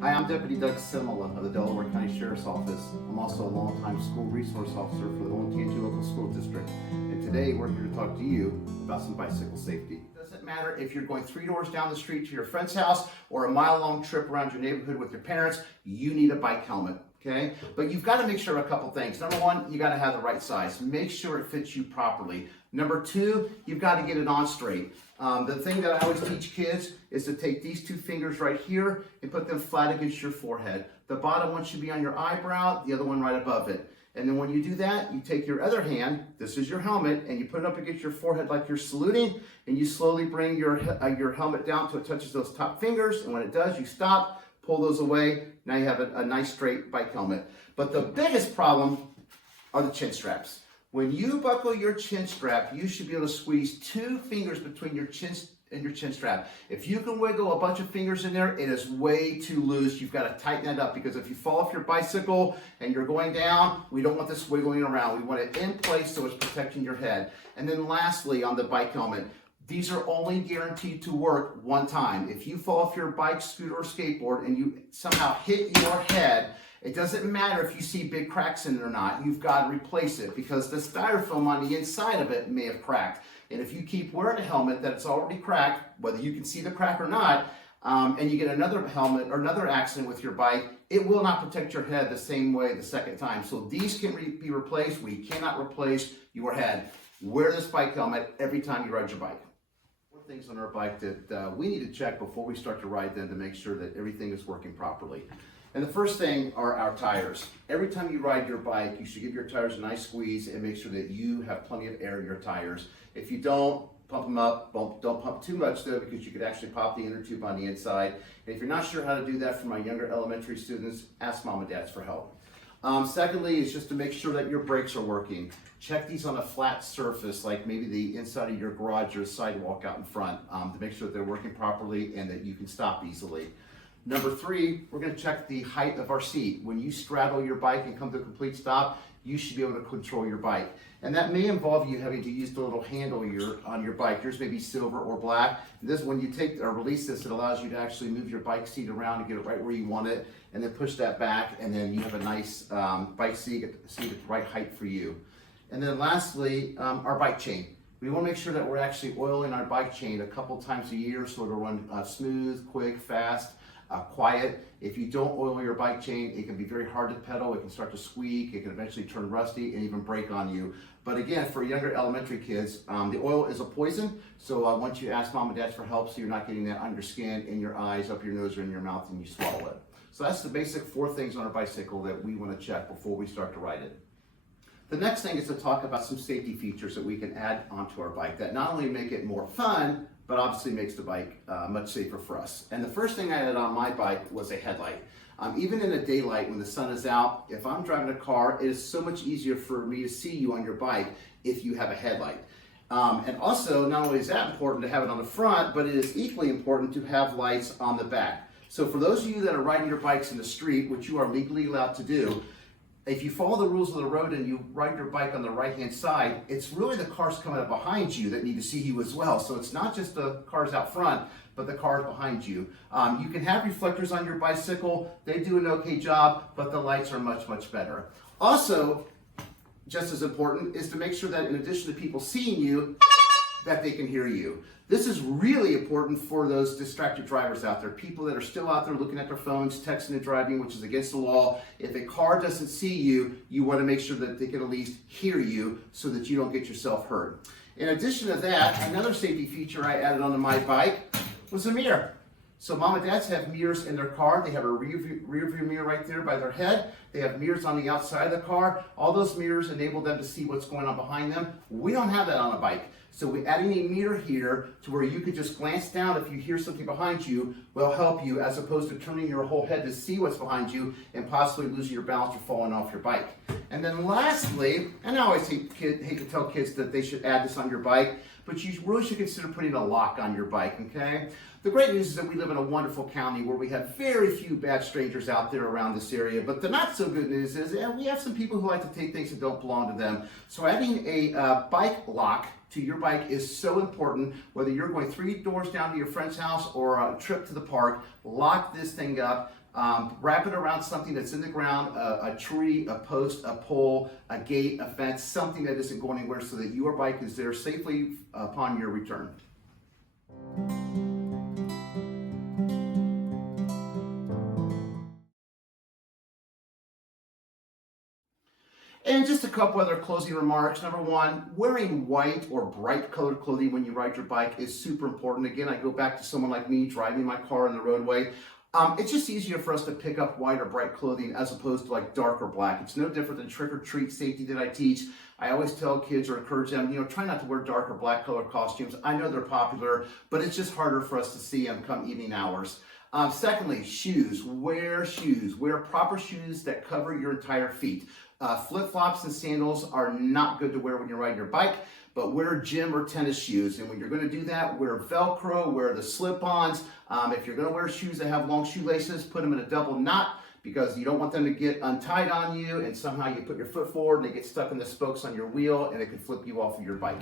Hi, I'm Deputy Doug Simula of the Delaware County Sheriff's Office. I'm also a longtime school resource officer for the Olentangy Local School District. And today we're here to talk to you about some bicycle safety. It doesn't matter if you're going 3 doors down the street to your friend's house or a mile-long trip around your neighborhood with your parents, you need a bike helmet. Okay, but you've got to make sure of a couple things. Number one, you got to have the right size. Make sure it fits you properly. Number two, you've got to get it on straight. The thing that I always teach kids is to take these 2 fingers right here and put them flat against your forehead. The bottom one should be on your eyebrow, the other one right above it. And then when you do that, you take your other hand, this is your helmet, and you put it up against your forehead like you're saluting, and you slowly bring your helmet down till it touches those top fingers, and when it does, you stop, pull those away. Now you have a nice straight bike helmet. But the biggest problem are the chin straps. When you buckle your chin strap, you should be able to squeeze 2 fingers between your chin and your chin strap. If you can wiggle a bunch of fingers in there, it is way too loose. You've got to tighten that up, because if you fall off your bicycle and you're going down, we don't want this wiggling around. We want it in place so it's protecting your head. And then lastly, on the bike helmet, these are only guaranteed to work one time. If you fall off your bike, scooter, or skateboard and you somehow hit your head, it doesn't matter if you see big cracks in it or not. You've got to replace it, because the styrofoam on the inside of it may have cracked. And if you keep wearing a helmet that's already cracked, whether you can see the crack or not, and you get another helmet or another accident with your bike, it will not protect your head the same way the second time. So these can be replaced. We cannot replace your head. Wear this bike helmet every time you ride your bike. Things on our bike that we need to check before we start to ride them to make sure that everything is working properly. And the first thing are our tires. Every time you ride your bike, you should give your tires a nice squeeze and make sure that you have plenty of air in your tires. If you don't, pump them up. Don't pump too much though, because you could actually pop the inner tube on the inside. And if you're not sure how to do that for my younger elementary students, ask mom and dads for help. Secondly is just to make sure that your brakes are working. Check these on a flat surface, like maybe the inside of your garage or sidewalk out in front, to make sure that they're working properly and that you can stop easily. Number 3, we're going to check the height of our seat. When you straddle your bike and come to a complete stop, you should be able to control your bike. And that may involve you having to use the little handle on your bike. Yours may be silver or black. This, when you take or release this, it allows you to actually move your bike seat around and get it right where you want it, and then push that back, and then you have a nice bike seat at the right height for you. And then lastly, our bike chain. We want to make sure that we're actually oiling our bike chain a couple times a year so it'll run smooth, quick, fast, quiet. If you don't oil your bike chain, it can be very hard to pedal. It can start to squeak. It can eventually turn rusty and even break on you. But again, for younger elementary kids, the oil is a poison. So I want you to ask mom and dad for help so you're not getting that on your skin, in your eyes, up your nose, or in your mouth, and you swallow it. So that's the basic 4 things on our bicycle that we want to check before we start to ride it. The next thing is to talk about some safety features that we can add onto our bike that not only make it more fun, but obviously makes the bike much safer for us. And the first thing I added on my bike was a headlight. Even in the daylight when the sun is out, if I'm driving a car, it is so much easier for me to see you on your bike if you have a headlight. And also, not only is that important to have it on the front, but it is equally important to have lights on the back. So for those of you that are riding your bikes in the street, which you are legally allowed to do, if you follow the rules of the road and you ride your bike on the right-hand side, it's really the cars coming up behind you that need to see you as well. So it's not just the cars out front, but the cars behind you. You can have reflectors on your bicycle. They do an okay job, but the lights are much, much better. Also, just as important is to make sure that in addition to people seeing you, that they can hear you. This is really important for those distracted drivers out there, people that are still out there looking at their phones, texting and driving, which is against the law. If a car doesn't see you, you want to make sure that they can at least hear you so that you don't get yourself hurt. In addition to that, another safety feature I added onto my bike was a mirror. So mom and dads have mirrors in their car. They have a rear view mirror right there by their head. They have mirrors on the outside of the car. All those mirrors enable them to see what's going on behind them. We don't have that on a bike. So we adding a mirror here to where you could just glance down if you hear something behind you will help you, as opposed to turning your whole head to see what's behind you and possibly losing your balance or falling off your bike. And then lastly, and I always hate to tell kids that they should add this on your bike, but you really should consider putting a lock on your bike, okay? The great news is that we live in a wonderful county where we have very few bad strangers out there around this area, but the not so good news is we have some people who like to take things that don't belong to them. So adding a bike lock to your bike is so important. Whether you're going 3 doors down to your friend's house or a trip to the park, lock this thing up. Wrap it around something that's in the ground, a tree, a post, a pole, a gate, a fence, something that isn't going anywhere, so that your bike is there safely upon your return. And just a couple other closing remarks. Number one, wearing white or bright colored clothing when you ride your bike is super important. Again, I go back to someone like me driving my car on the roadway. It's just easier for us to pick up white or bright clothing as opposed to like dark or black. It's no different than trick or treat safety that I teach. I always tell kids or encourage them, try not to wear dark or black colored costumes. I know they're popular, but it's just harder for us to see them come evening hours. Secondly, shoes. Wear shoes. Wear proper shoes that cover your entire feet. Flip-flops and sandals are not good to wear when you're riding your bike, but wear gym or tennis shoes. And when you're going to do that, wear Velcro, wear the slip-ons. If you're going to wear shoes that have long shoelaces, put them in a double knot, because you don't want them to get untied on you and somehow you put your foot forward and they get stuck in the spokes on your wheel and it could flip you off of your bike.